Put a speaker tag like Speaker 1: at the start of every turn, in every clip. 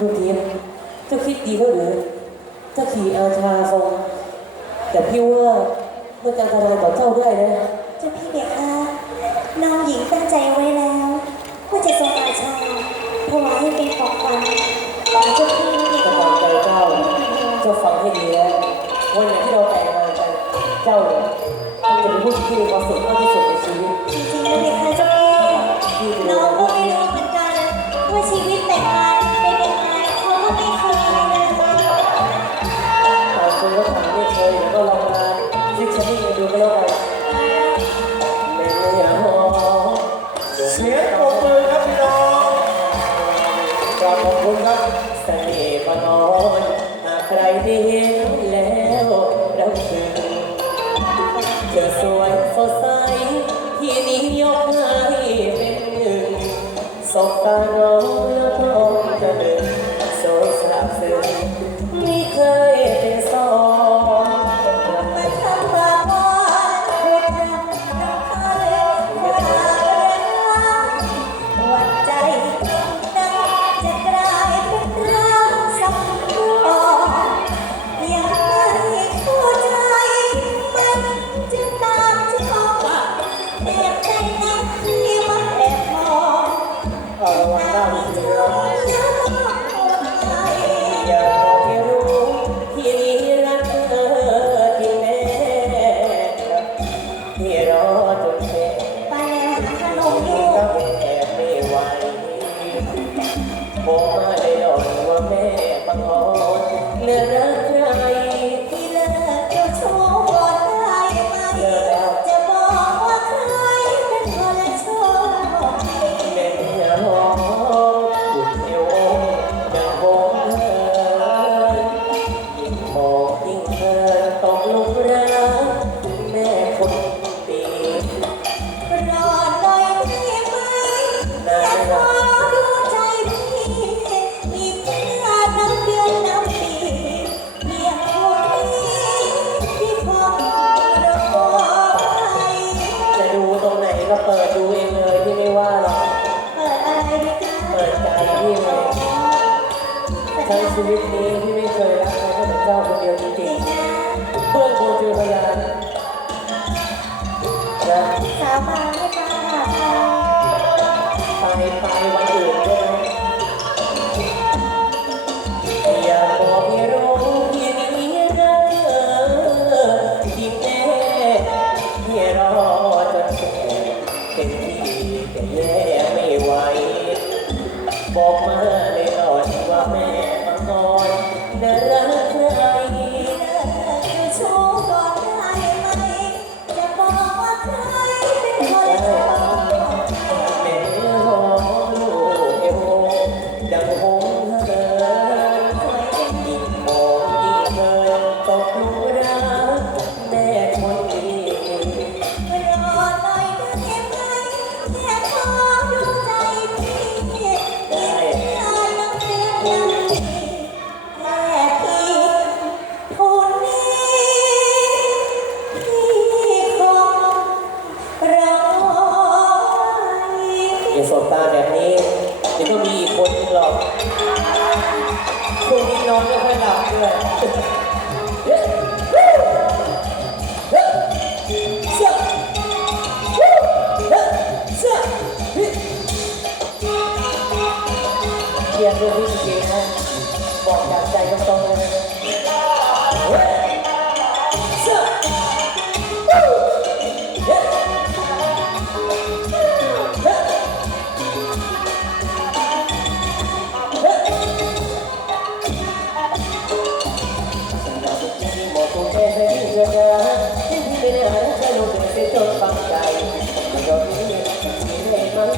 Speaker 1: ดูเทียจะคิดดีแล้วหรือจะขี่อาชาทรงแต่พี่ว่าเมื่อการทำงานต่อเจ้าได้นะ
Speaker 2: เจะพี่เบคะน้องหญิงตั้งใจไว้แล้วว่าจะทรงอาชาถวายให้เป็นของขวัญของเจ้าพี่นี่เอ
Speaker 1: ง
Speaker 2: ค่ะ
Speaker 1: ใจเจ้าจะฟังให้ดีแล้ววันไหนที่เราแต่งงานกันเจ้าจะเป็นผู้ที่มีความสุขมากที่สุด
Speaker 2: แล้วกันเสี
Speaker 3: ยงบือครับพี่น้องกราบขอบคุกับ
Speaker 1: เสน่ห์ประนอนใครได้เห็นแล้วรำพึงเธสวยสดใสทีนี้ยกให้เป็นหนึ่งสบตา 我玩到你 ชีวิตนี้ที่ไม่เคย
Speaker 2: รักใค
Speaker 3: ร
Speaker 2: ก็
Speaker 1: เห
Speaker 2: มือ
Speaker 1: นเจ้า
Speaker 2: คน
Speaker 1: เดีย
Speaker 2: วจริ
Speaker 1: งๆเพื่อนโชว์เจอพยานนะ
Speaker 2: สา
Speaker 1: วบางให้ฟังค่ะ
Speaker 2: the อ
Speaker 1: สบตาแบบนี้เดี๋ยวก็มีอีกคนหรอกคนวงนี้นอนไม่ค่อยหลับด้วย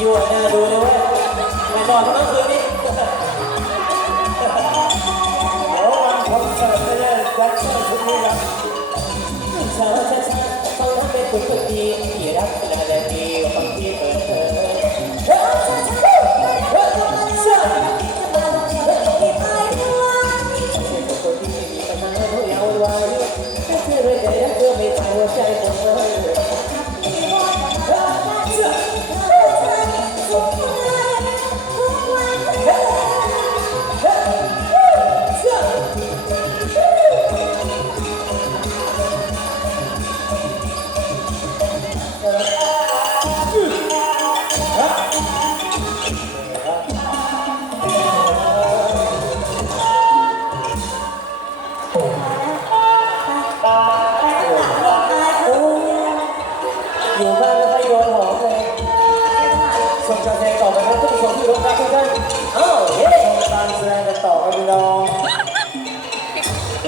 Speaker 1: ยั่วหน้าดูเลยเว้ยไม่นอนทั้งคืนนี้
Speaker 3: เดี๋ยววันคอนเสิร์ตจะได้วัดเสิร์ชุดนี้ครับ
Speaker 1: ช้าช้าชาต้องทำเป็นคนคดีที่รักนและดีบางทีเปิดเผ